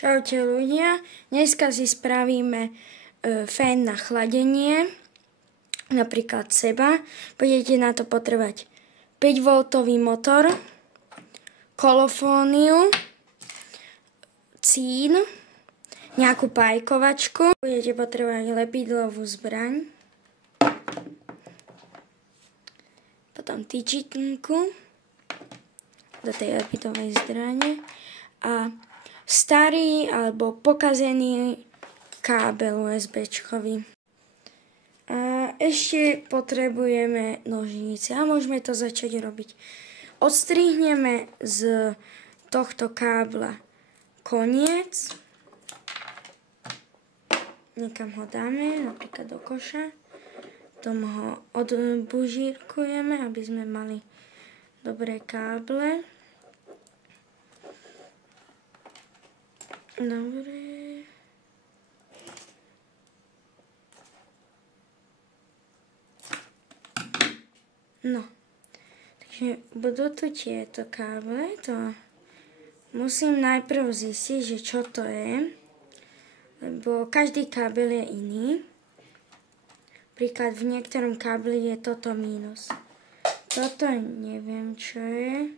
Čaute ľudia, dneska si spravíme fén na chladenie, napríklad seba. Budete na to potrebovať 5V motor, kolofóniu, cín, nejakú pajkovačku. Budete potrebovať lepidlovú zbraň, potom tyčinku do tej lepidlovej zbrane a starý alebo pokazený kábel USB-čkový. A ešte potrebujeme nožnice a môžeme to začať robiť. Odstrihneme z tohto kábla koniec. Niekam ho dáme, napríklad do koša. Tom ho odbužírkujeme, aby sme mali dobré káble. Dobre. No. Takže budú tu tieto káble. To musím najprv zistiť, že čo to je. Lebo každý kábel je iný. Príklad v niektorom kábli je toto mínus. Toto neviem, čo je.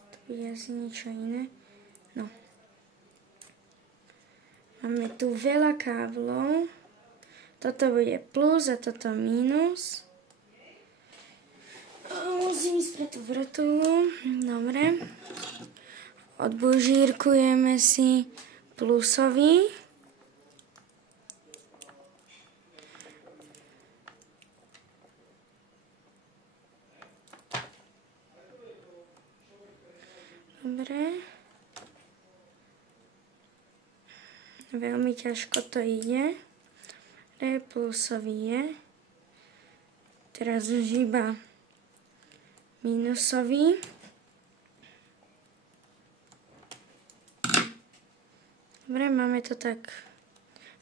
To bude asi niečo iné. No. Máme tu veľa káblov. Toto bude plus a toto mínus. Musím ísť pre tú vrtuľu. Dobre. Odbužírkujeme si plusový. Dobre. Veľmi ťažko to ide. Plusový je. Teraz už iba minusový. Dobre, máme to tak.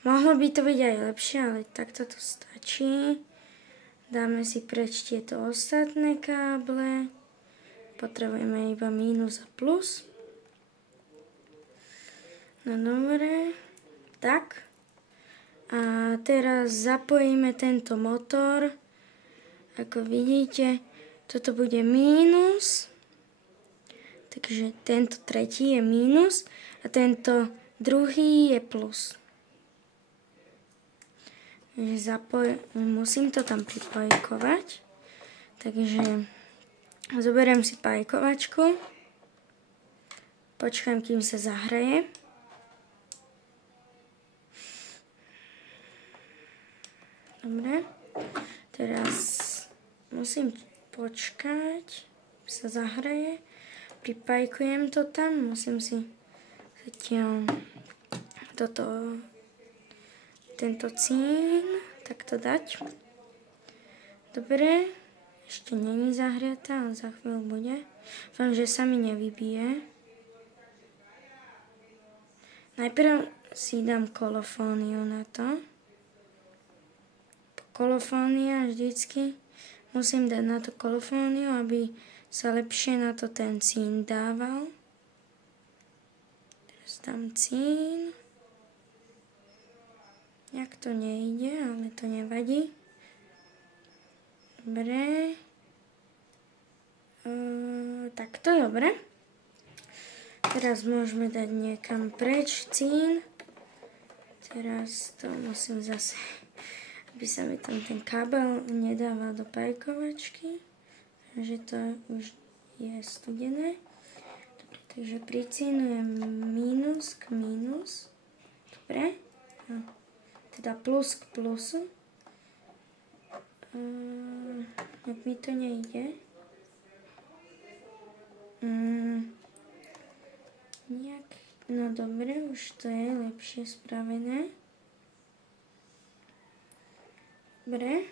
Mohlo by to byť aj lepšie, ale takto to stačí. Dáme si preč tieto ostatné káble. Potrebujeme iba mínus a plus. No dobre. Tak. A teraz zapojíme tento motor. Ako vidíte, toto bude mínus. Takže tento tretí je mínus a tento druhý je plus. Musím to tam pripajkovať. Takže zoberiem si pajkovačku. Počkám, kým sa zahreje. Dobre, teraz musím počkať, sa zahreje, pripajkujem to tam, musím si zatiaľ tento cín takto dať. Dobre, ešte není zahriatá, ale za chvíľu bude. Dúfam, že sa mi nevybije. Najprv si dám kolofóniu na to. Kolofónia vždycky musím dať na to kolofóniu, aby sa lepšie na to ten cín dával. Teraz dám cín. Jak to nejde, ale to nevadí. Dobre. Takto, dobre. Teraz môžeme dať niekam preč cín. Teraz to musím zase, aby sa mi tam ten kábel nedával do pajkovačky. Takže to už je studené. Dobre, takže pricínujem mínus k mínus. Dobre. No. Teda plus k plusu. Jak mi to nejde. No dobre, už to je lepšie spravené. Dobre.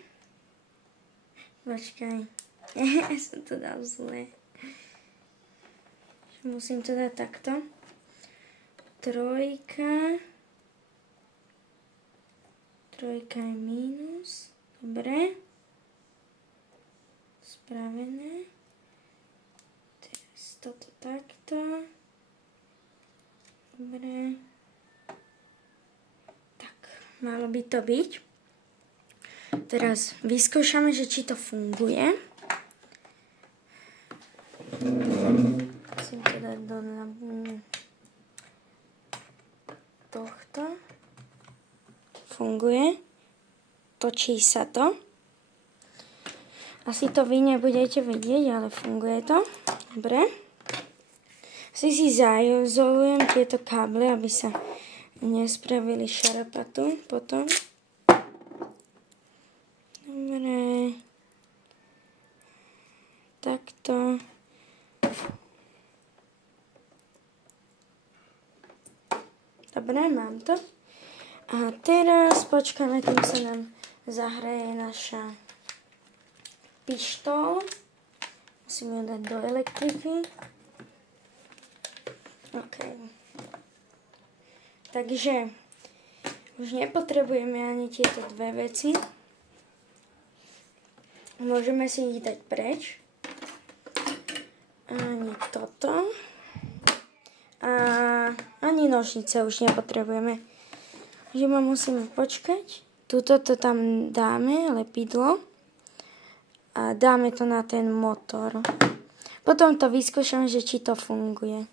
Počkaj. Ja som to dal zle. Musím to dať takto. Trojka je mínus. Dobre. Spravené. Teraz toto takto. Dobre. Tak, malo by to byť. Teraz vyskúšame, že či to funguje. Musím to dať do tohto. Funguje. Točí sa to. Asi to vy nebudete vidieť, ale funguje to. Dobre. Si zaizolujem tieto káble, aby sa nespravili šarapatu potom. Dobre. Takto. Dobre, mám to. A teraz počkáme, kým sa nám zahraje naša pištol. Musím ju dať do elektriky. OK. Takže už nepotrebujeme ani tieto dve veci. Môžeme si ich dať preč. Ani toto. A ani nožnice už nepotrebujeme. Takže ma musíme počkať. Tuto to tam dáme, lepidlo. A dáme to na ten motor. Potom to vyskúšame, že či to funguje.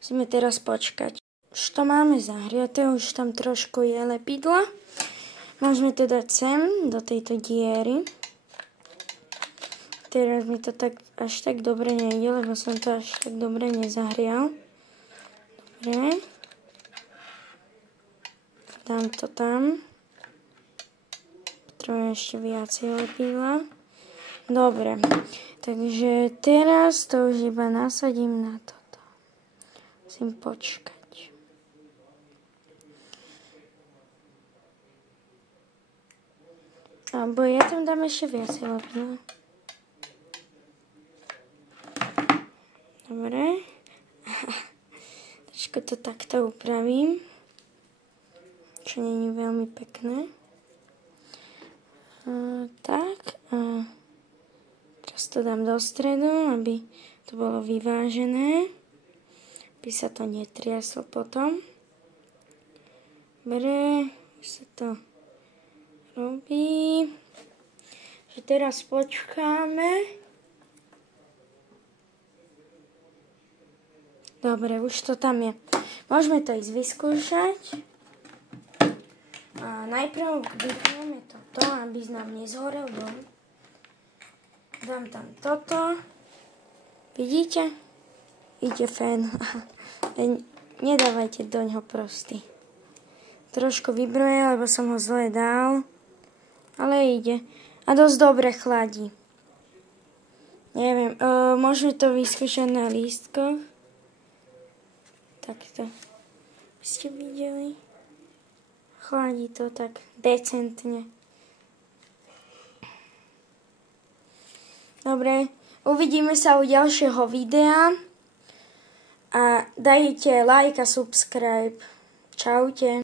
Musíme teraz počkať. Už to máme zahriaté, už tam trošku je lepidla. Môžeme to dať sem, do tejto diery. Teraz mi to tak až tak dobre nejde, lebo som to až tak dobre nezahrial. Dobre. Dám to tam. Potrebujem ešte viacej lepidla. Dobre. Takže teraz to už iba nasadím na toto. Musím počkať. Alebo ja tam dám ešte viacej lepidla. Dobre. Trošku to takto upravím. Čo nie je veľmi pekné. Tak. Teraz to dám do stredu, aby to bolo vyvážené. Aby sa to netriaslo potom. Dobre. Už sa to robí. Že teraz počkáme. Dobre, už to tam je. Môžeme to ísť vyskúšať. A najprv vypneme toto, aby nám nezhorel dom. Dám tam toto. Vidíte? Ide fén. Nedávajte doňho prosty. Trošku vybroje, lebo som ho zle dal. Ale ide. A dosť dobre chladí. Neviem, môžeme to vyskúšať na lístkoch. Takto. By ste videli? Chladí to tak decentne. Dobre, uvidíme sa u ďalšieho videa. A dajte like a subscribe. Čaute.